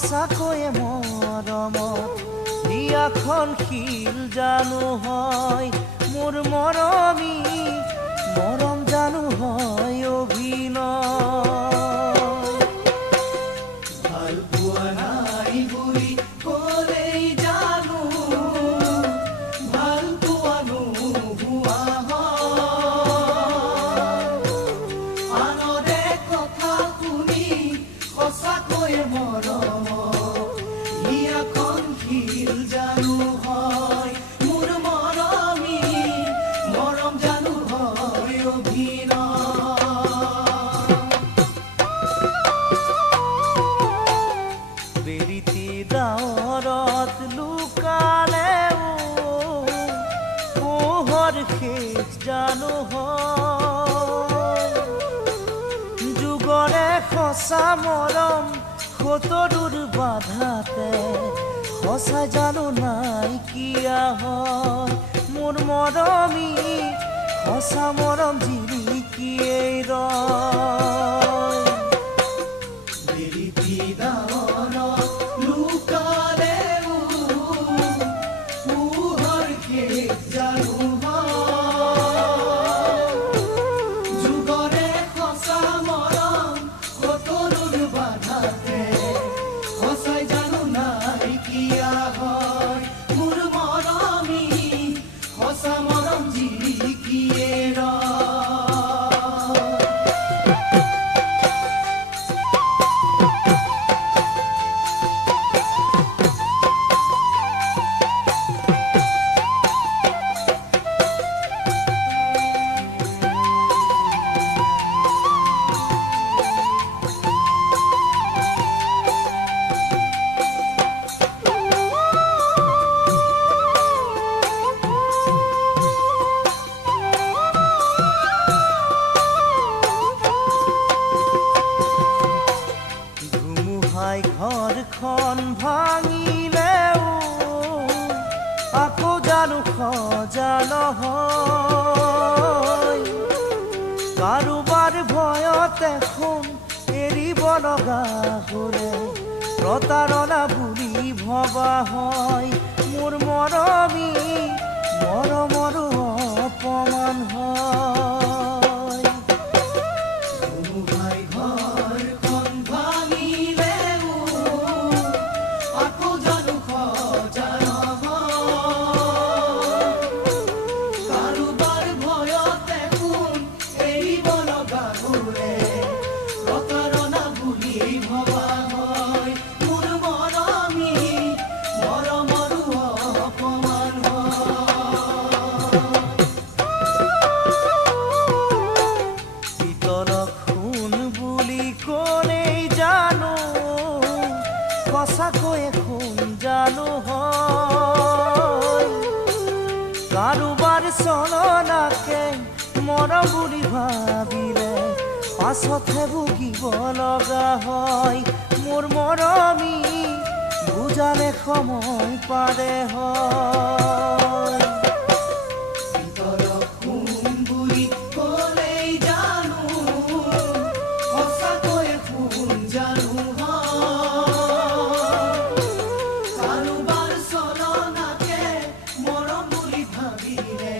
সঁচাকৈয়ে মৰমত হিয়াখন শিল জানো হয় মোৰ মৰমী মৰম জানো হয় অভিনয় ভাল পোৱা নাই বুলি ক'লেই জানো ভাল পোৱা নোহোৱা আনৰে কথা শুনি সঁচাকৈয়ে মৰমত হিয়াখন শিল জানো হয় মোৰ মৰমী মৰম জানো হয় অভিনয় বেৰিতি ডাৱৰত লুকালেও পোহৰ শেষ জানো হয় যুগৰে সঁচা মৰম সতৰুৰ বাধাতে সঁচা জানো নাইকিয়া হয় মোৰ মৰমী সঁচা মৰম জিৰিকিয়েই ৰয় বেৰিতি ডাৱৰত লুকালেও পোহৰ শেষ জানো হয় যুগৰে সঁচা মৰম সতৰুৰ বাধাতে সঁচাই জানো নাইকিয়া হয় মোৰ মৰমী সঁচা মৰম জিৰিকিয়ে ৰয় ঘৰখন ভাঙিলেও আকৌ জানো সজা নহয় কাৰোবাৰ ভয়ত এখন এৰিব লগা হ'লে প্ৰতাৰণা বুলি ভবা হয় মোৰ মৰমী মৰমৰো অপমান হয় ঘৰখন ভাঙিলেও আকৌ জানো সজা নহয় কাৰোবাৰ ভয়ত এখন এৰিব লগা হ'লে প্ৰতাৰণা বুলি ভবা হয় মোৰ মৰমী মৰমৰো অপমান হয় ভিতৰত খুন বুলি ক'লেই জানো সঁচাকৈয়ে খুন জানো হয় কাৰোবাৰ চলনাকে মৰম বুলি ভাবিলে পাছতহে ভুগিব লগা হয় মোৰ মৰমী বুজালে সময় পাৰে হয় ভিতৰত খুন বুলি ক'লেই জানো সঁচাকৈয়ে খুন জানো হয় কাৰোবাৰ চলনাকে মৰম বুলি ভাবিলে